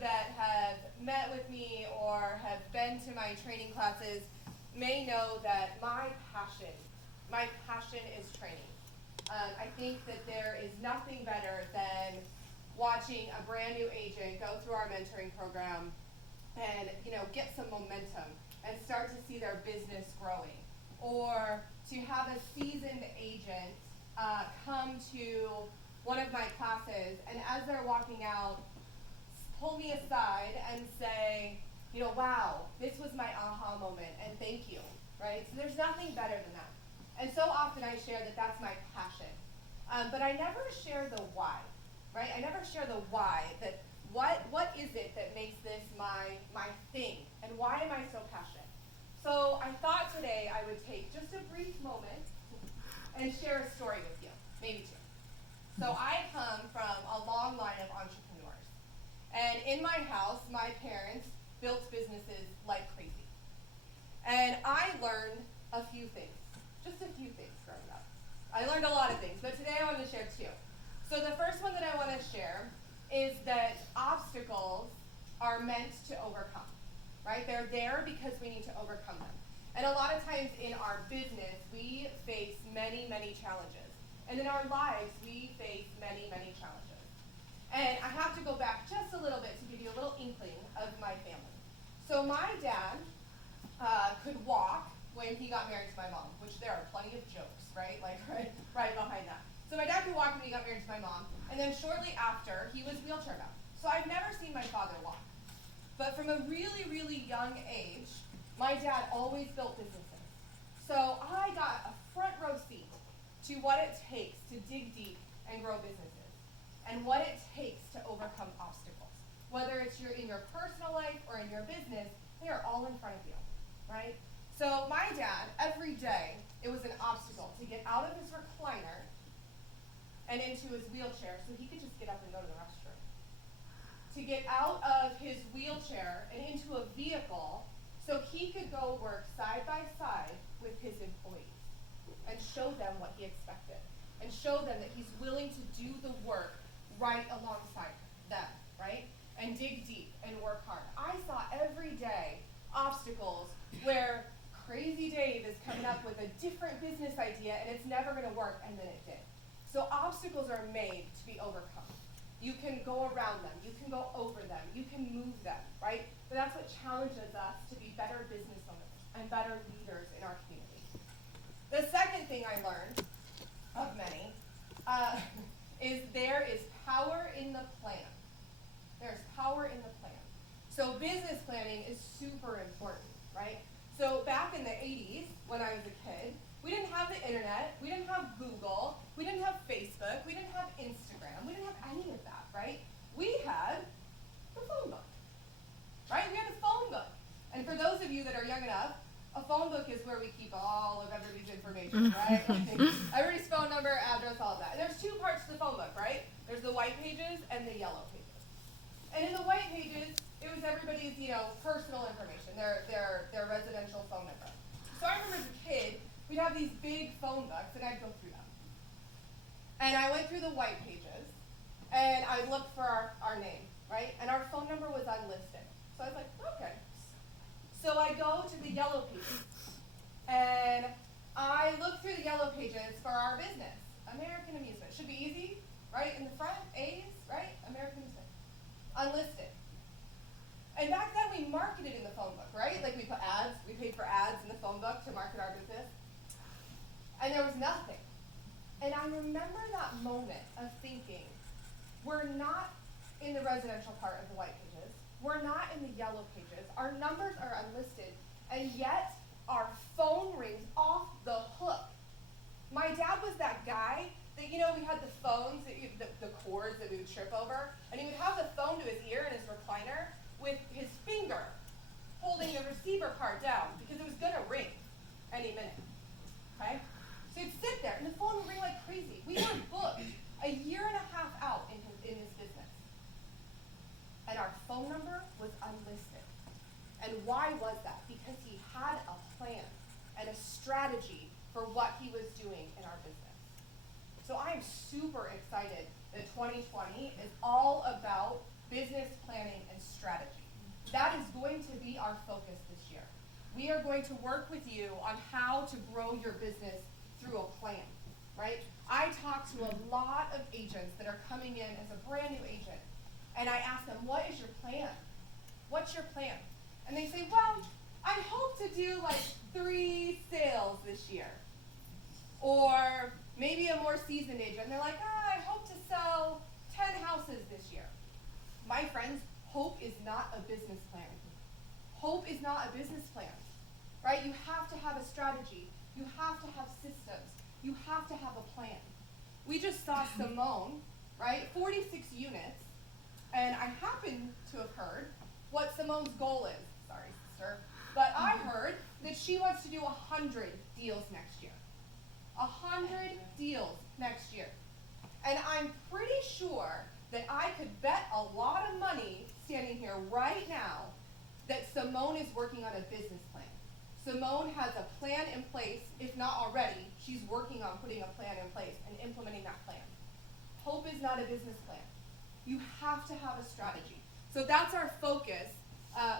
that have met with me or have been to my training classes may know that my passion is training. I think that there is nothing better than watching a brand new agent go through our mentoring program and get some momentum and start to see their business growing, or to have a seasoned agent come to one of my classes and as they're walking out, pull me aside and say, wow, this was my aha moment, and thank you, right? So there's nothing better than that. And so often I share that that's my passion. But I never share the why, right? I never share the why, that what is it that makes this my thing, and why am I so passionate? So I thought today I would take just a brief moment and share a story with you, maybe two. So I come from a long line of entrepreneurs. And in my house, my parents built businesses like crazy. And I learned a few things, just a few things growing up. I learned a lot of things, but today I want to share two. So the first one that I want to share is that obstacles are meant to overcome, right? They're there because we need to overcome them. And a lot of times in our business, we face many, many challenges. And in our lives, we face many, many challenges. And I have to go back just a little bit to give you a little inkling of my family. So my dad could walk when he got married to my mom, which there are plenty of jokes, right? Like right behind that. So my dad could walk when he got married to my mom, and then shortly after, he was wheelchair bound. So I've never seen my father walk. But from a really, really young age, my dad always built businesses. So I got a front row seat to what it takes to dig deep and grow businesses, and what it takes to overcome obstacles. Whether it's in your personal life or in your business, they are all in front of you, right? So my dad, every day, it was an obstacle to get out of his recliner and into his wheelchair so he could just get up and go to the restroom. To get out of his wheelchair and into a vehicle so he could go work side by side with his employees and show them what he expected, and show them that he's willing to do the work right alongside them, right? And dig deep and work hard. I saw every day obstacles where Crazy Dave is coming up with a different business idea and it's never going to work, and then it did. So obstacles are made to be overcome. You can go around them, you can go over them, you can move them, right? But that's what challenges us to be better business owners and better leaders in our community. The second thing I learned, of many, is there is power in the plan. There's power in the plan. So business planning is super important, right? So back in the 80s, when I was a kid, we didn't have the internet, we didn't have Google, we didn't have Facebook, we didn't have Instagram, we didn't have any of that, right? We had the phone book, right? We had a phone book. And for those of you that are young enough, a phone book is where we keep all of everybody's information, right? Everybody's phone number, address, all of that. And there's two parts to the phone book, right? There's the white pages and the yellow pages. And in the white pages, it was everybody's, personal information, their residential phone number. So I remember as a kid, we'd have these big phone books, and I'd go through them. And I went through the white pages, and I looked for our name, right? And our phone number was unlisted. So I was like, okay. So I go to the yellow pages, and I look through the yellow pages for our business, American Amusement. Should be easy, right? In the front, A's, right? American Amusement. Unlisted. And back then we marketed in the phone book, right? Like we put ads, we paid for ads in the phone book to market our business. And there was nothing. And I remember that moment of thinking, we're not in the residential part of the white pages. We're not in the yellow pages. Our numbers are unlisted, and yet our phone rings off the hook. My dad was that guy that, we had the phones, the cords that we would trip over, and he would have the phone to his ear in his recliner with his finger holding the receiver part down because it was going to ring any minute, okay? So he'd sit there, and the phone would ring like crazy. We were booked a year and a half out in his business. And our phone number was unlisted. And why was that? Because he had a plan and a strategy for what he was doing in our business. So I am super excited that 2020 is all about business planning and We are going to work with you on how to grow your business through a plan, right? I talk to a lot of agents that are coming in as a brand new agent, and I ask them, what is your plan? What's your plan? And they say, well, I hope to do like 3 sales this year. Or maybe a more seasoned agent, and they're like, I hope to sell 10 houses this year. My friends, hope is not a business plan. Hope is not a business plan, right? You have to have a strategy. You have to have systems. You have to have a plan. We just saw Simone, right? 46 units, and I happen to have heard what Simone's goal is. Sorry, sister. But I heard that she wants to do 100 deals next year. 100 deals next year. And I'm pretty sure that I could bet a lot of money standing here right now that Simone is working on a business plan. Simone has a plan in place, if not already, she's working on putting a plan in place and implementing that plan. Hope is not a business plan. You have to have a strategy. So that's our focus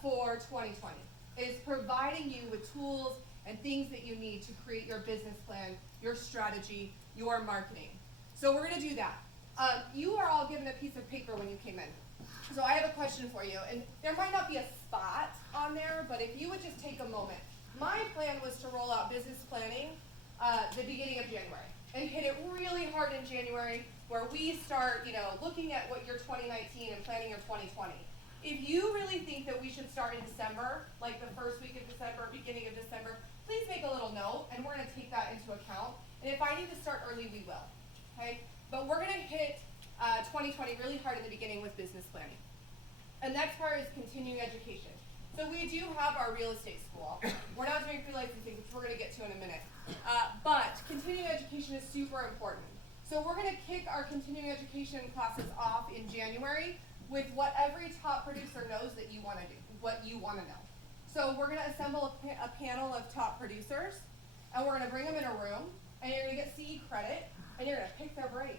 for 2020, is providing you with tools and things that you need to create your business plan, your strategy, your marketing. So we're gonna do that. You are all given a piece of paper when you came in. So I have a question for you, and there might not be a spot on there, but if you would just take a moment. My plan was to roll out business planning the beginning of January and hit it really hard in January, where we start, looking at what your 2019 and planning your 2020. If you really think that we should start in December, like the first week of December, beginning of December, please make a little note, and we're gonna take that into account. And if I need to start early, we will, okay? But we're gonna hit 2020 really hard in the beginning with business planning. And next part is continuing education. So we do have our real estate school. We're not doing pre-licensing, which we're gonna get to in a minute. But continuing education is super important. So we're gonna kick our continuing education classes off in January with what every top producer knows that you wanna do, what you wanna know. So we're gonna assemble a panel of top producers, and we're gonna bring them in a room, and you're gonna get CE credit, and you're gonna pick their brain.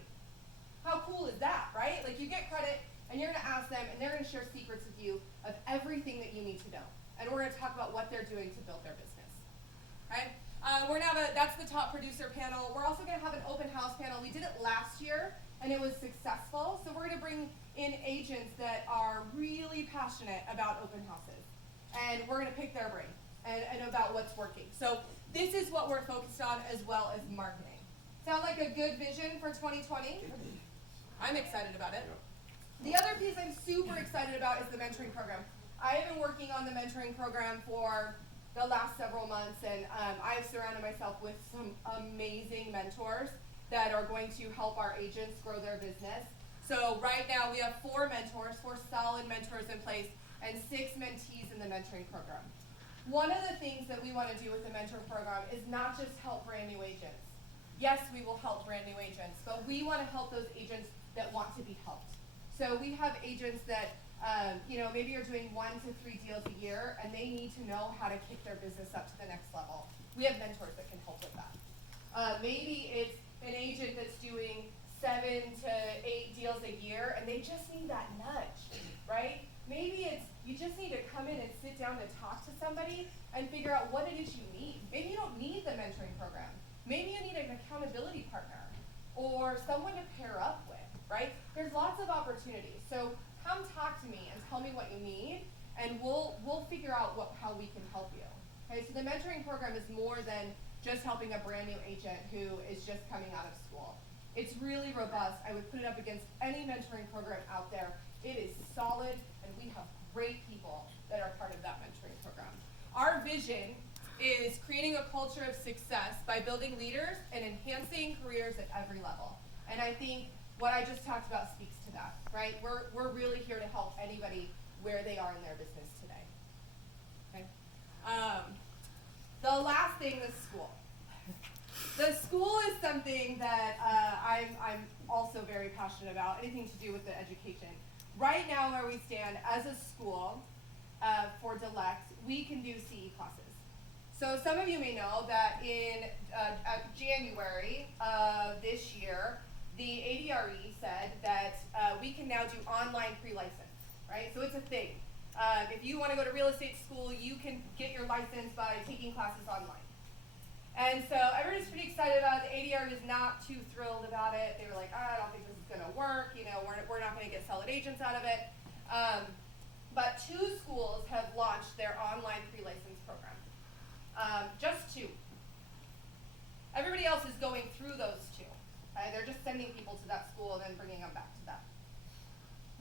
How cool is that, right? Like, you get credit, and you're gonna ask them, and they're gonna share secrets with you of everything that you need to know. And we're gonna talk about what they're doing to build their business, right? We're gonna have that's the top producer panel. We're also gonna have an open house panel. We did it last year, and it was successful. So we're gonna bring in agents that are really passionate about open houses. And we're gonna pick their brain and about what's working. So this is what we're focused on, as well as marketing. Sound like a good vision for 2020? I'm excited about it. The other piece I'm super excited about is the mentoring program. I have been working on the mentoring program for the last several months, and I've surrounded myself with some amazing mentors that are going to help our agents grow their business. So right now we have 4 mentors, 4 solid mentors in place, and 6 mentees in the mentoring program. One of the things that we want to do with the mentor program is not just help brand new agents. Yes, we will help brand new agents, but we want to help those agents that want to be helped. So we have agents that, maybe are doing 1 to 3 deals a year, and they need to know how to kick their business up to the next level. We have mentors that can help with that. Maybe it's an agent that's doing 7 to 8 deals a year, and they just need that nudge, right? Maybe it's you just need to come in and sit down to talk to somebody and figure out what it is you need. Maybe you don't need the mentoring program. Maybe you need an accountability partner or someone to pair up with, right? There's lots of opportunities. So come talk to me and tell me what you need, and we'll figure out how we can help you. Okay, so the mentoring program is more than just helping a brand new agent who is just coming out of school. It's really robust. I would put it up against any mentoring program out there. It is solid, and we have great people that are part of that mentoring program. Our vision is creating a culture of success by building leaders and enhancing careers at every level. And I think what I just talked about speaks to that, right? We're really here to help anybody where they are in their business today. Okay. The last thing, the school. The school is something that I'm also very passionate about, anything to do with the education. Right now, where we stand as a school for Delect, we can do CE classes. So some of you may know that in January of this year, the ADRE said that we can now do online pre-license, right? So it's a thing. If you want to go to real estate school, you can get your license by taking classes online. And so everybody's pretty excited about it. The ADR is not too thrilled about it. They were like, I don't think this is going to work. You know, we're not going to get solid agents out of it. But 2 schools have launched their online pre-license program. Just 2. Everybody else is going through those 2. They're just sending people to that school and then bringing them back to that.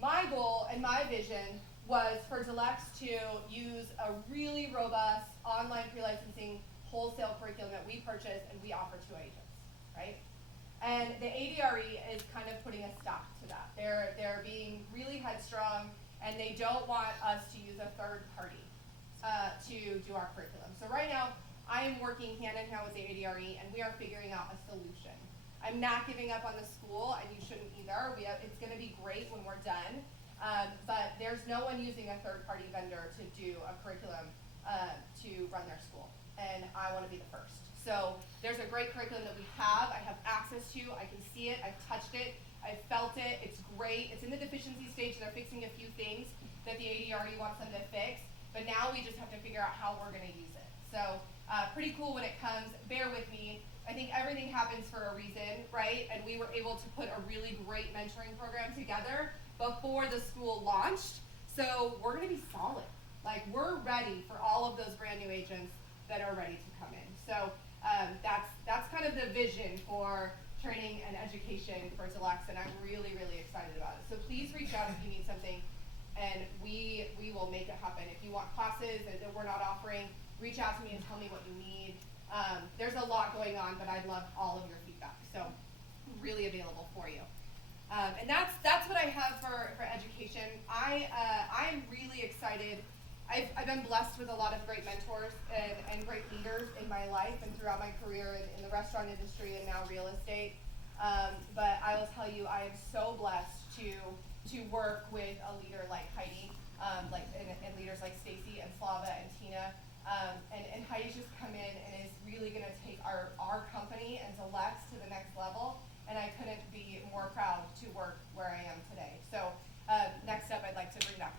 My goal and my vision was for Deluxe to use a really robust online pre-licensing wholesale curriculum that we purchase and we offer to agents, right? And the ADRE is kind of putting a stop to that. They're being really headstrong, and they don't want us to use a third party to do our curriculum. So right now, I am working hand in hand with the ADRE, and we are figuring out a solution. I'm not giving up on the school, and you shouldn't either. It's going to be great when we're done, but there's no one using a third-party vendor to do a curriculum to run their school, and I want to be the first. So there's a great curriculum that we have. I have access to. I can see it. I've touched it. I've felt it. It's great. It's in the deficiency stage. They're fixing a few things that the ADRE wants them to fix, but now we just have to figure out how we're going to use it. So pretty cool when it comes. Bear with me. I think everything happens for a reason, right? And we were able to put a really great mentoring program together before the school launched. So we're going to be solid. Like, we're ready for all of those brand new agents that are ready to come in. So that's kind of the vision for training and education for Deluxe, and I'm really, really excited about it. So please reach out if you need something, and we will make it happen. If you want classes that we're not offering, reach out to me and tell me what you need. There's a lot going on, but I'd love all of your feedback. So I'm really available for you. And that's what I have for education. I'm really excited. I've been blessed with a lot of great mentors and great leaders in my life and throughout my career in the restaurant industry and now real estate. But I will tell you, I am so blessed to work with a leader like Heidi, and leaders like Stacy and Slava and Tina. And Heidi's just come in and is really going to take our company and Deluxe to the next level. And I couldn't be more proud to work where I am today.